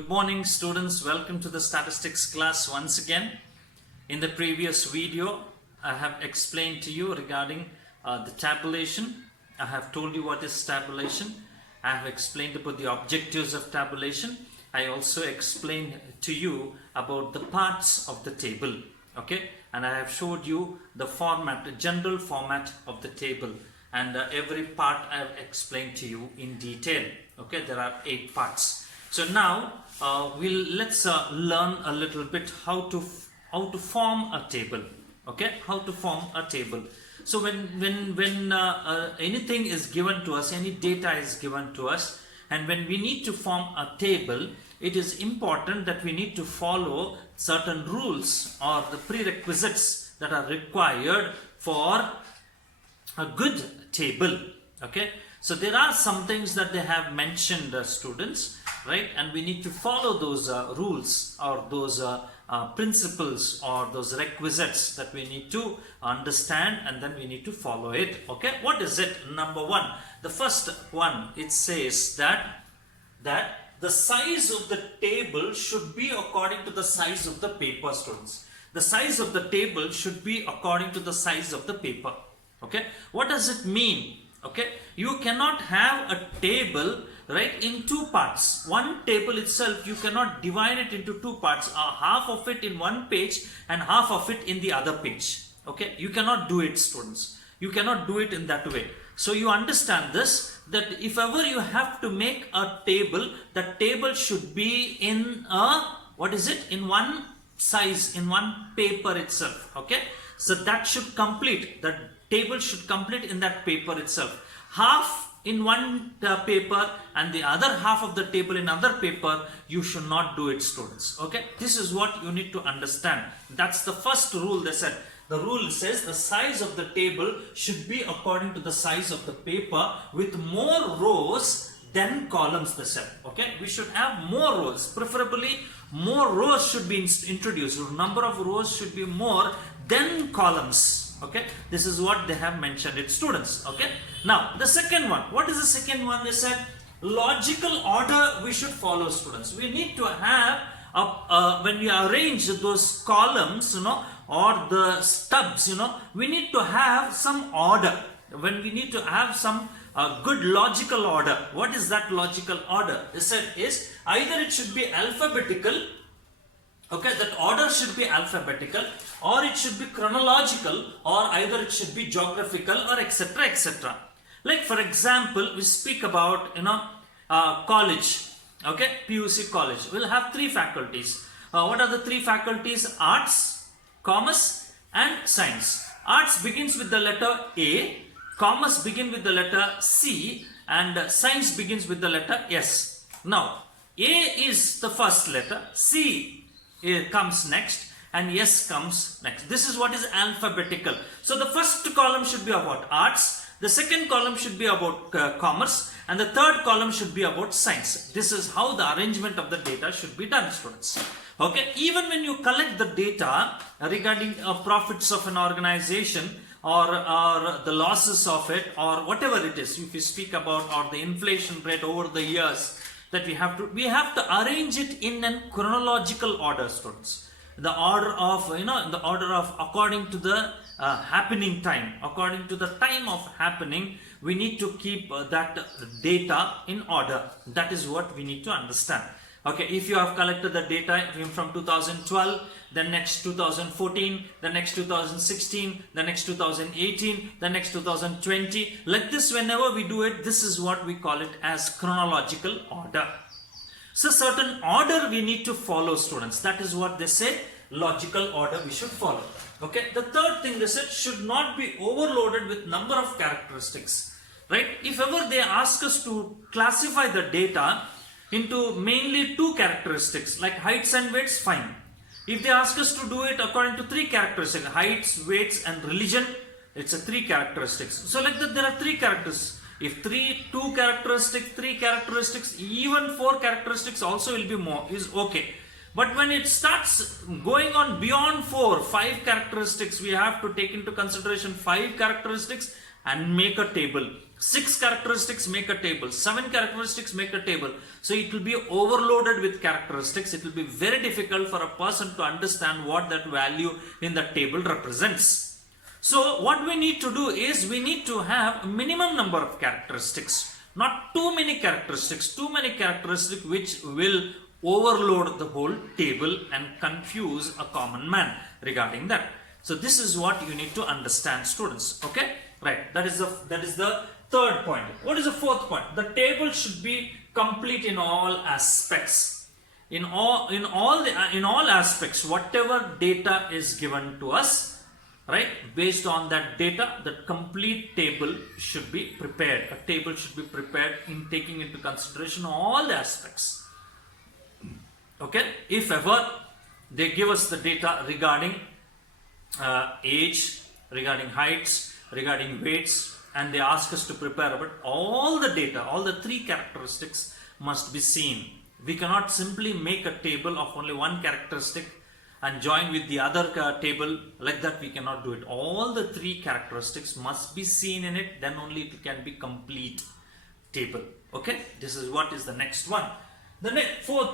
Good morning students, welcome to the statistics class once again. In the previous video, I have explained to you regarding the tabulation. I have told you what is tabulation. I have explained about the objectives of tabulation. I also explained to you about the parts of the table. Okay, and I have showed you the format, the general format of the table, and every part I have explained to you in detail. Okay, there are 8 parts. So now let's learn a little bit how to form a table. Okay, how to form a table. So when anything is given to us, any data is given to us, and when we need to form a table, it is important that we need to follow certain rules or the prerequisites that are required for a good table. Okay, so there are some things that they have mentioned, students, right? And we need to follow those rules or those principles or those requisites that we need to understand, and then we need to follow it. Okay, what is it? Number 1, the first one, it says that the size of the table should be according to the size of the paper, students. The size of the table should be according to the size of the paper. Okay, what does it mean? Okay, you cannot have a table, right, in 2 parts. One table itself, you cannot divide it into 2 parts, half of it in one page and half of it in the other page. Okay, you cannot do it, students. You cannot do it in that way. So you understand this, that if ever you have to make a table, that table should be in in one size, in one paper itself. Okay, so that should complete, that table should complete in that paper itself. Half in one paper and the other half of the table in other paper, you should not do it, students. Okay, this is what you need to understand. That's the first rule they said. The rule says the size of the table should be according to the size of the paper with more rows than columns, they said. Okay, we should have more rows, preferably more rows should be introduced. Number of rows should be more than columns. Okay, this is what they have mentioned it, students. Okay, now the second one, what is the second one? They said logical order we should follow, students. We need to have when we arrange those columns, or the stubs, we need to have some order. When we need to have some good logical order. What is that logical order? They said is either it should be alphabetical. Okay, that order should be alphabetical, or it should be chronological, or either it should be geographical, or etc. etc. Like for example, we speak about college. Okay, PUC college. We'll have 3 faculties. What are the 3 faculties? Arts, commerce, and science. Arts begins with the letter A, commerce begins with the letter C, and science begins with the letter S. Now, A is the first letter, C comes next, and S comes next. This is what is alphabetical. So the first column should be about arts, the second column should be about commerce, and the third column should be about science. This is how the arrangement of the data should be done, students. Okay, even when you collect the data regarding profits of an organization, or the losses of it, or whatever it is, if you speak about, or the inflation rate over the years, that we have to arrange it in a chronological order, students. The order of according to the happening time, according to the time of happening, we need to keep that data in order. That is what we need to understand. Okay, if you have collected the data from 2012, then next 2014, the next 2016, the next 2018, the next 2020, like this, whenever we do it, this is what we call it as chronological order. So certain order we need to follow, students. That is what they say, logical order we should follow. Okay, the third thing they said, should not be overloaded with number of characteristics. Right, if ever they ask us to classify the data into mainly 2 characteristics like heights and weights, fine. If they ask us to do it according to 3 characteristics, heights, weights, and religion, it's a 3 characteristics. So like that, there are 3 characteristics. If 2 characteristics, 3 characteristics, even 4 characteristics also will be more, is okay. But when it starts going on beyond 4, 5 characteristics, we have to take into consideration 5 characteristics, and make a table. 6 characteristics make a table, 7 characteristics make a table. So it will be overloaded with characteristics. It will be very difficult for a person to understand what that value in the table represents. So what we need to do is we need to have a minimum number of characteristics, not too many characteristics. Too many characteristics which will overload the whole table and confuse a common man regarding that. So this is what you need to understand, students. Okay, right? That is the third point. What is the fourth point? The table should be complete in all aspects. In all aspects, whatever data is given to us, right? Based on that data, the complete table should be prepared. A table should be prepared in taking into consideration all the aspects. Okay, if ever they give us the data regarding age, regarding heights, regarding weights, and they ask us to prepare about all the data, all the 3 characteristics must be seen. We cannot simply make a table of only one characteristic and join with the other table. Like that we cannot do it. All the 3 characteristics must be seen in it, then only it can be complete table. Okay, this is what is the next one. The fourth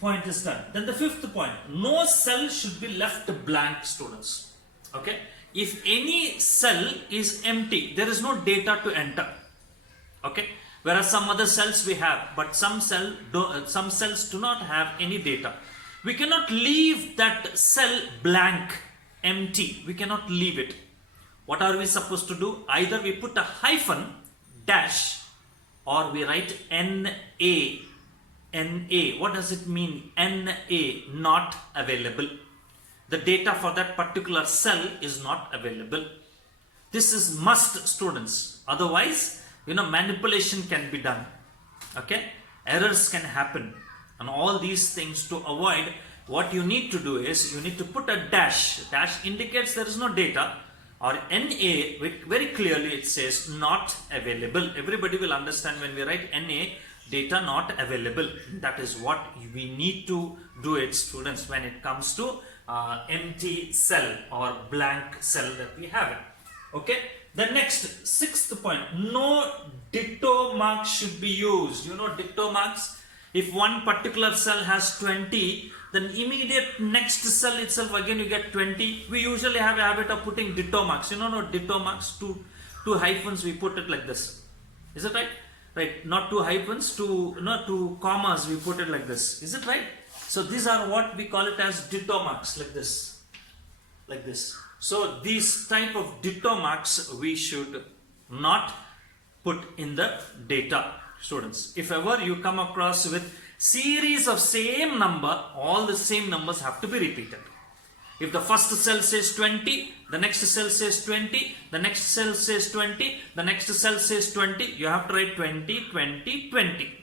point is done. Then the fifth point, no cell should be left blank, students. Okay, if any cell is empty, there is no data to enter. Okay, whereas some other cells we have, but some cells do not have any data. We cannot leave that cell blank, empty. We cannot leave it. What are we supposed to do? Either we put a hyphen, dash, or we write NA. NA. What does it mean? NA, not available. The data for that particular cell is not available. This is must, students. Otherwise, manipulation can be done. Okay, errors can happen, and all these things, to avoid, what you need to do is you need to put a dash. Dash indicates there is no data, or NA, very clearly it says not available. Everybody will understand when we write NA, data not available. That is what we need to do it, students, when it comes to empty cell or blank cell that we have it. Okay, the next, sixth point, no ditto marks should be used. Ditto marks, if one particular cell has 20, then immediate next cell itself again you get 20. We usually have a habit of putting ditto marks. No ditto marks, two hyphens, we put it like this. Is it right? Right, not 2 hyphens, 2 commas, we put it like this. Is it right? So these are what we call it as ditto marks, like this. Like this. So these type of ditto marks we should not put in the data, students. If ever you come across with series of same number, all the same numbers have to be repeated. If the first cell says 20, the next cell says 20, the next cell says 20, the next cell says 20, you have to write 20, 20, 20.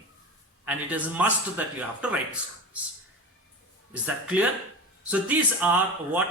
And it is a must that you have to write. Is that clear? So these are what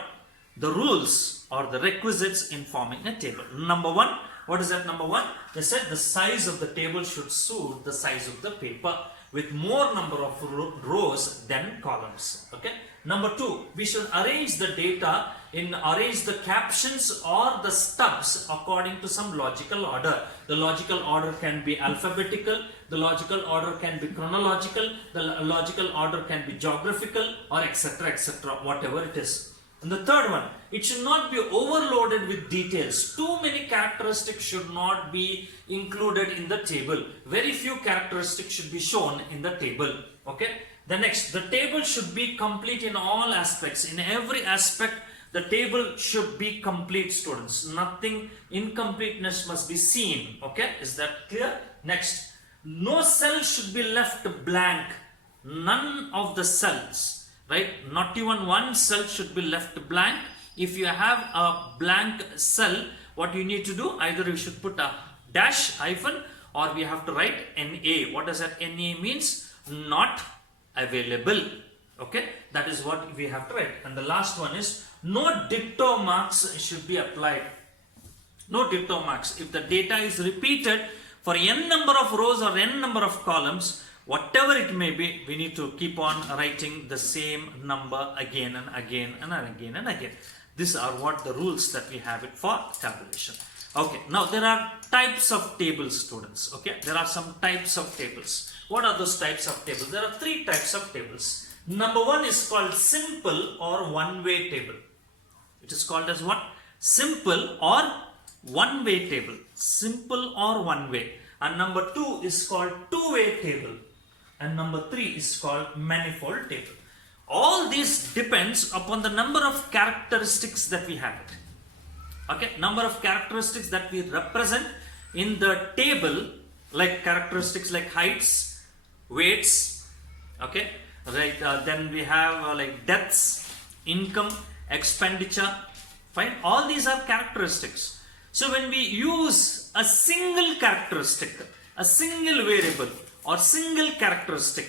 the rules or the requisites in forming a table. Number 1, what is that number 1? They said the size of the table should suit the size of the paper with more number of rows than columns. Okay. Number 2, we should arrange the data arrange the captions or the stubs according to some logical order. The logical order can be alphabetical, the logical order can be chronological, the logical order can be geographical, or etc, whatever it is. And the third one, it should not be overloaded with details. Too many characteristics should not be included in the table. Very few characteristics should be shown in the table. Okay. The next, the table should be complete in all aspects. In every aspect, the table should be complete, students. Nothing incompleteness must be seen. Okay, is that clear? Next, no cell should be left blank. None of the cells, right? Not even one cell should be left blank. If you have a blank cell, what you need to do, either you should put a dash, hyphen, or we have to write NA. What does that NA means? Not available. Okay, that is what we have to write. And the last one is no ditto marks should be applied. No ditto marks. If the data is repeated for n number of rows or n number of columns, whatever it may be, we need to keep on writing the same number again and again and again and again. These are what the rules that we have it for tabulation. Okay, now there are types of tables, students. Okay, there are some types of tables. What are those types of tables? There are three types of tables. Number one is called simple or one-way table. It is called as what? Simple or one-way table. Simple or one-way. And number two is called two-way table. And number three is called manifold table. All this depends upon the number of characteristics that we have. Okay, number of characteristics that we represent in the table, like characteristics like heights, weights, okay, right, then we have like deaths, income, expenditure, fine, all these are characteristics. So when we use a single characteristic, a single variable or single characteristic,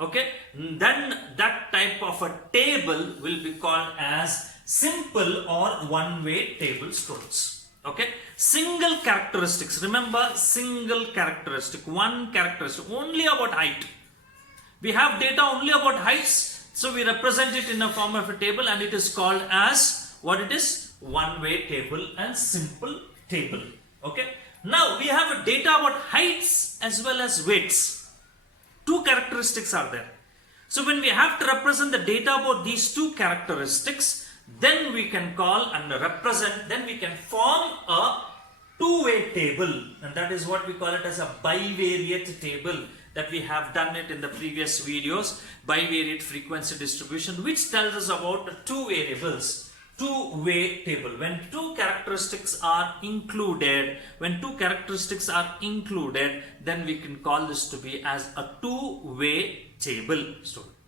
okay, then that type of a table will be called as simple or one-way table, students. Okay, single characteristics, remember, single characteristic, one characteristic, only about height. We have data only about heights, so we represent it in a form of a table, and it is called as what it is, one-way table and simple table. Okay, now we have data about heights as well as weights. Two characteristics are there. So when we have to represent the data about these two characteristics, then we can call and represent, then we can form a two-way table, and that is what we call it as a bivariate table, that we have done it in the previous videos, bivariate frequency distribution, which tells us about two variables, two-way table. When two characteristics are included, then we can call this to be as a two-way table.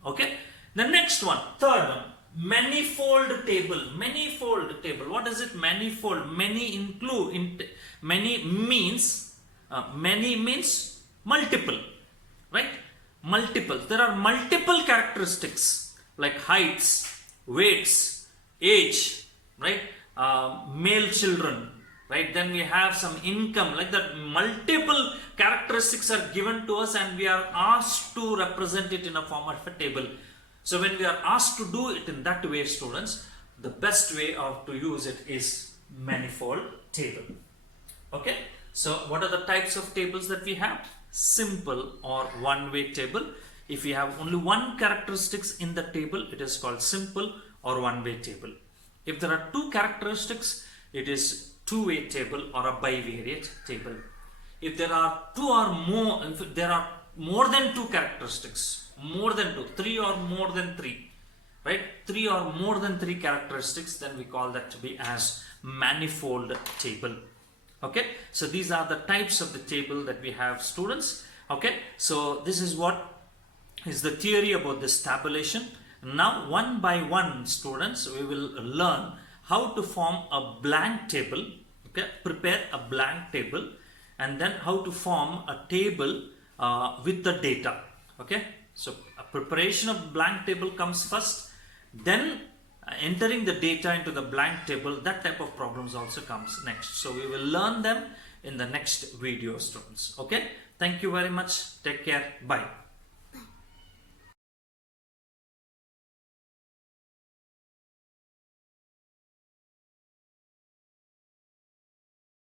Okay, the next one, third one, manifold table. Manifold table, what is it? Manifold, many means multiple, right? Multiple. There are multiple characteristics like heights, weights, age, right? Male children, right? Then we have some income, like that. Multiple characteristics are given to us, and we are asked to represent it in a form of a table. So when we are asked to do it in that way, students, the best way to use it is manifold table. Okay, so what are the types of tables that we have? Simple or one-way table. If we have only one characteristics in the table, it is called simple or one-way table. If there are two characteristics, it is two-way table or a bivariate table. If there are if there are more than two characteristics, more than two, three or more than three, right? Three or more than three characteristics, then we call that to be as manifold table. Okay, so these are the types of the table that we have, students. Okay, so this is what is the theory about this tabulation. Now one by one, students, we will learn how to form a blank table. Okay, prepare a blank table, and then how to form a table with the data. Okay, so a preparation of blank table comes first, then entering the data into the blank table, that type of problems also comes next. So we will learn them in the next video, students. Okay, thank you very much. Take care. Bye.